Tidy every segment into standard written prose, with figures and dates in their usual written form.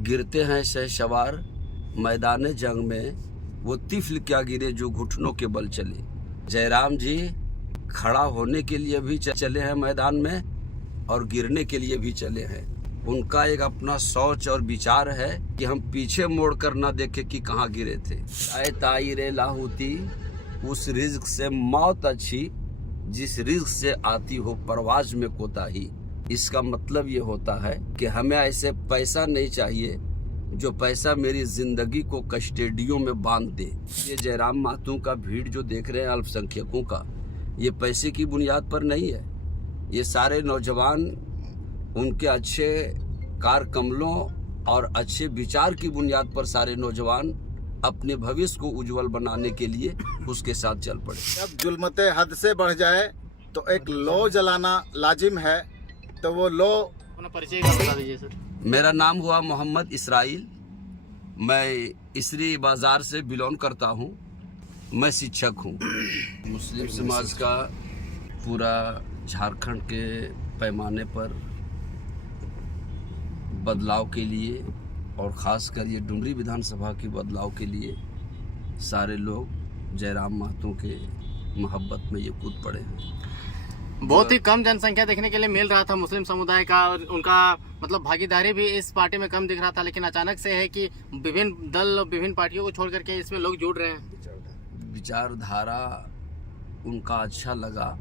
गिरते हैं शहसवार मैदान जंग में, वो तिफल क्या गिरे जो घुटनों के बल चले। जयराम जी खड़ा होने के लिए भी चले हैं मैदान में और गिरने के लिए भी चले हैं। उनका एक अपना सोच और विचार है कि हम पीछे मोड़ कर ना देखे कि कहाँ गिरे थे। आए ताई रे लाहौती, उस रिज्क से मौत अच्छी जिस रिज्क से आती हो परवाज में कोताही। इसका मतलब ये होता है कि हमें ऐसे पैसा नहीं चाहिए जो पैसा मेरी जिंदगी को कस्टडियों में बांध दे। ये जयराम महतो का भीड़ जो देख रहे हैं अल्पसंख्यकों का, ये पैसे की बुनियाद पर नहीं है। ये सारे नौजवान उनके अच्छे कारकमलों और अच्छे विचार की बुनियाद पर सारे नौजवान अपने भविष्य को उज्जवल बनाने के लिए उसके साथ चल पड़े। जब जुल्मते हद से बढ़ जाए तो एक लो जलाना लाजिम है, तो वो लो परिचय का बता दीजिए सर। मेरा नाम हुआ मोहम्मद इसराइल। मैं इसरी बाजार से बिलोंग करता हूँ। मैं शिक्षक हूँ। मुस्लिम समाज का पूरा झारखंड के पैमाने पर बदलाव के लिए और ख़ासकर ये डुमरी विधानसभा की बदलाव के लिए सारे लोग जयराम महतो के मोहब्बत में ये कूद पड़े हैं। बहुत ही कम जनसंख्या देखने के लिए मिल रहा था मुस्लिम समुदाय का, और उनका मतलब भागीदारी भी इस पार्टी में कम दिख रहा था, लेकिन अचानक से है कि विभिन्न दल विभिन्न पार्टियों को छोड़ करके इसमें लोग जुड़ रहे हैं। विचारधारा उनका अच्छा लगा।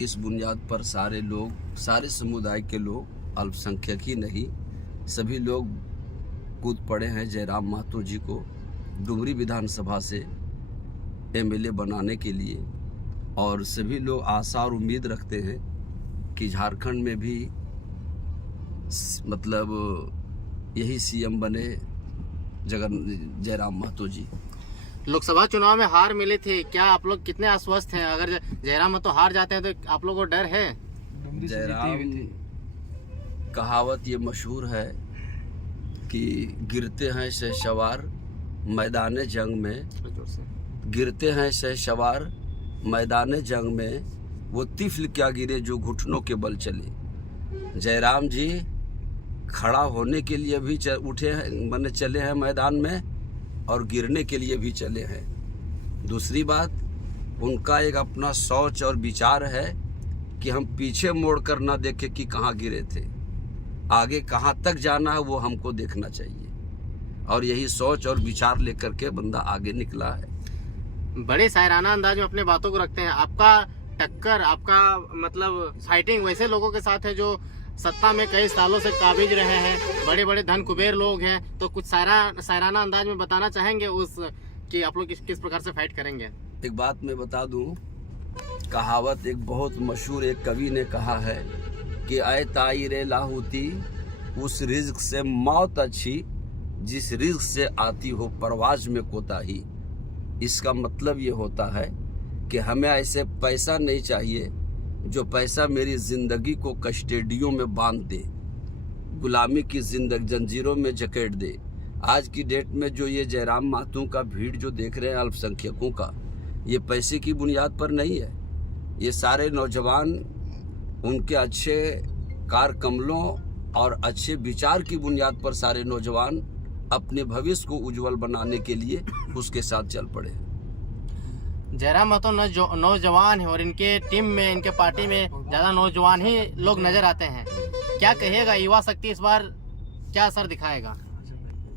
इस बुनियाद पर सारे लोग, सारे समुदाय के लोग, अल्पसंख्यक ही नहीं, सभी लोग कूद पड़े हैं जयराम महतो जी को डुमरी विधानसभा से एमएलए बनाने के लिए। और सभी लोग आशा और उम्मीद रखते हैं कि झारखंड में भी मतलब यही सीएम बने जयराम महतो जी। लोकसभा चुनाव में हार मिली थी, क्या आप लोग कितने आश्वस्त हैं? अगर जयराम महतो हार जाते हैं तो आप लोगों को डर है? जयराम कहावत ये मशहूर है कि गिरते हैं शहसवार मैदान जंग में, गिरते हैं शहसवार मैदान जंग में, वो तिफल क्या गिरे जो घुटनों के बल चले। जयराम जी खड़ा होने के लिए भी उठे हैं, माने चले हैं मैदान में और गिरने के लिए भी चले हैं। दूसरी बात, उनका एक अपना सोच और विचार है कि हम पीछे मोड़ कर ना देखे कि कहाँ गिरे थे, आगे कहाँ तक जाना है वो हमको देखना चाहिए। और यही सोच और विचार लेकर के बंदा आगे निकला है। बड़े शायराना अंदाज में अपने बातों को रखते हैं। आपका टक्कर, आपका मतलब फाइटिंग वैसे लोगों के साथ है जो सत्ता में कई सालों से काबिज रहे हैं, बड़े बड़े धन कुबेर लोग हैं। तो कुछ शायराना अंदाज में बताना चाहेंगे उस कि आप लोग किस प्रकार से फाइट करेंगे? एक बात मैं बता दूं, कहावत एक बहुत मशहूर एक कवि ने कहा है कि आए ताई रे लाहौती, उस रिज्क से मौत अच्छी जिस रिज्क से आती हो परवाज में कोताही। इसका मतलब ये होता है कि हमें ऐसे पैसा नहीं चाहिए जो पैसा मेरी जिंदगी को कस्टडियों में बांध दे, गुलामी की जिंदगी जंजीरों में जकड़ दे। आज की डेट में जो ये जयराम महतो का भीड़ जो देख रहे हैं अल्पसंख्यकों का, ये पैसे की बुनियाद पर नहीं है। ये सारे नौजवान उनके अच्छे कारकमलों और अच्छे विचार की बुनियाद पर सारे नौजवान अपने भविष्य को उज्जवल बनाने के लिए उसके साथ चल पड़े। जयराम महतो नौजवान है और इनके टीम में, इनके पार्टी में ज्यादा नौजवान ही लोग नजर आते हैं। क्या कहिएगा, युवा शक्ति इस बार क्या असर दिखाएगा?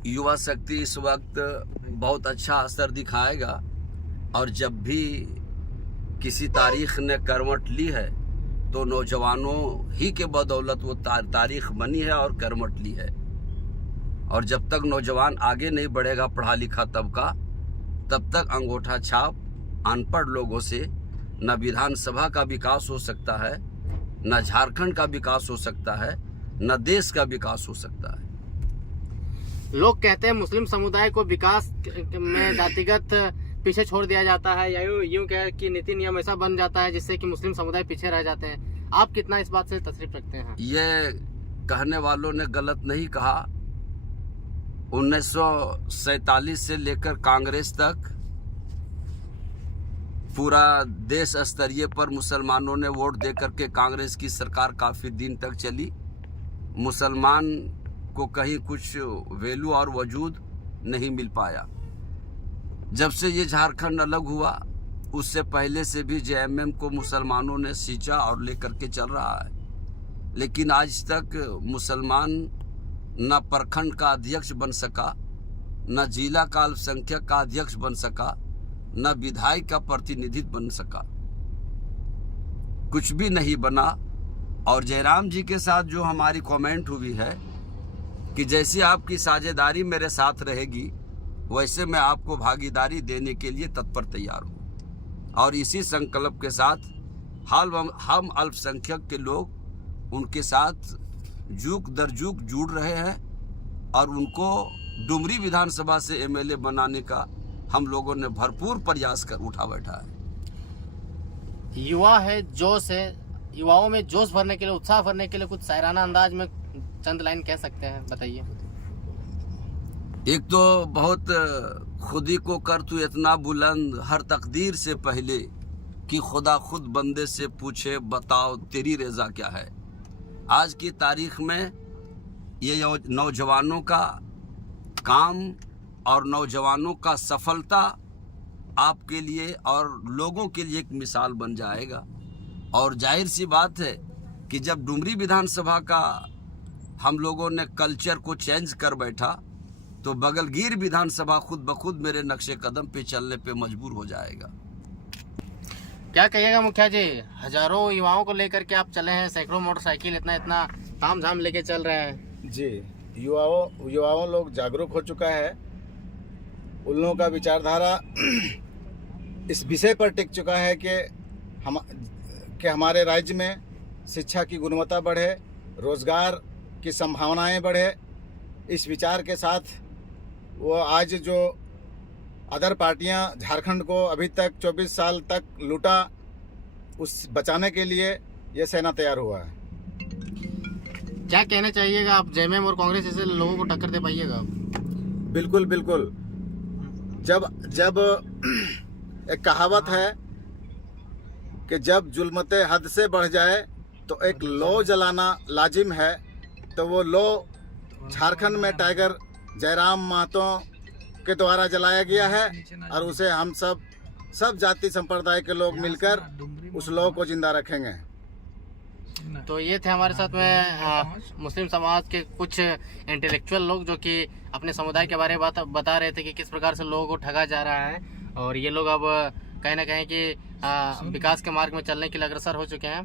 युवा शक्ति इस वक्त बहुत अच्छा असर दिखाएगा। और जब भी किसी तारीख ने करवट ली है तो नौजवानों ही के बदौलत वो तारीख बनी है और करवट ली है। और जब तक नौजवान आगे नहीं बढ़ेगा पढ़ा लिखा तबका, तब तक अंगूठा छाप अनपढ़ लोगों से न विधानसभा का विकास हो सकता है, न झारखंड का विकास हो सकता है, न देश का विकास हो सकता है। लोग कहते हैं मुस्लिम समुदाय को विकास में जातिगत पीछे छोड़ दिया जाता है, या यूं कह कि नीति नियम ऐसा बन जाता है जिससे कि मुस्लिम समुदाय पीछे रह जाते हैं। आप कितना इस बात से तशरीफ रखते हैं? ये कहने वालों ने गलत नहीं कहा। 1947 से लेकर कांग्रेस तक पूरा देश स्तरीय पर मुसलमानों ने वोट दे करके कांग्रेस की सरकार काफी दिन तक चली। मुसलमान को कहीं कुछ वैल्यू और वजूद नहीं मिल पाया। जब से ये झारखंड अलग हुआ उससे पहले से भी जेएमएम को मुसलमानों ने सींचा और लेकर के चल रहा है, लेकिन आज तक मुसलमान न प्रखंड का अध्यक्ष बन सका, न जिला का अल्पसंख्यक का अध्यक्ष बन सका, न विधायक का प्रतिनिधित्व बन सका, कुछ भी नहीं बना। और जयराम जी के साथ जो हमारी कमेंट हुई है कि जैसी आपकी साझेदारी मेरे साथ रहेगी वैसे मैं आपको भागीदारी देने के लिए तत्पर तैयार हूँ। और इसी संकल्प के साथ हम अल्पसंख्यक के लोग उनके साथ जुग दर जुग जुड़ रहे हैं और उनको डुमरी विधानसभा से एमएलए बनाने का हम लोगों ने भरपूर प्रयास कर उठा बैठा है। युवा है, जोश है, युवाओं में जोश भरने के लिए, उत्साह भरने के लिए कुछ शायराना अंदाज में चंद लाइन कह सकते हैं, बताइए। एक तो बहुत खुदी को कर तू इतना बुलंद हर तकदीर से पहले कि खुदा खुद बंदे से पूछे बताओ तेरी रज़ा क्या है। आज की तारीख में ये नौजवानों का काम और नौजवानों का सफलता आपके लिए और लोगों के लिए एक मिसाल बन जाएगा। और जाहिर सी बात है कि जब डुमरी विधानसभा का हम लोगों ने कल्चर को चेंज कर बैठा तो बगलगीर विधानसभा खुद ब खुद मेरे नक्शे कदम पे चलने पे मजबूर हो जाएगा। क्या कहिएगा मुखिया जी, हजारों युवाओं को लेकर के आप चले हैं, सैकड़ों मोटरसाइकिल, इतना ताम झाम लेके चल रहे हैं। जी, युवाओं लोग जागरूक हो चुका है। उन लोगों का विचारधारा इस विषय पर टिक चुका है कि हमारे राज्य में शिक्षा की गुणवत्ता बढ़े, रोजगार की संभावनाएं बढ़े। इस विचार के साथ वो आज जो अदर पार्टियां झारखंड को अभी तक 24 साल तक लूटा, उस बचाने के लिए ये सेना तैयार हुआ है। क्या कहना चाहिएगा आप, जेएमएम और कांग्रेस जैसे लोगों को टक्कर दे पाइएगा? बिल्कुल बिल्कुल। जब एक कहावत है कि जब जुल्मते हद से बढ़ जाए तो एक लौ जलाना लाजिम है, तो वो लौ झारखंड में टाइगर जयराम महतो के द्वारा जलाया गया है और उसे हम सब जाति संप्रदाय के लोग मिलकर उस लौ को जिंदा रखेंगे। तो ये थे हमारे साथ में मुस्लिम समाज के कुछ इंटेलेक्चुअल लोग जो कि अपने समुदाय के बारे में बता रहे थे कि किस प्रकार से लोगों को ठगा जा रहा है और ये लोग अब कहीं ना कहीं कि विकास के मार्ग में चलने के लिए अग्रसर हो चुके हैं।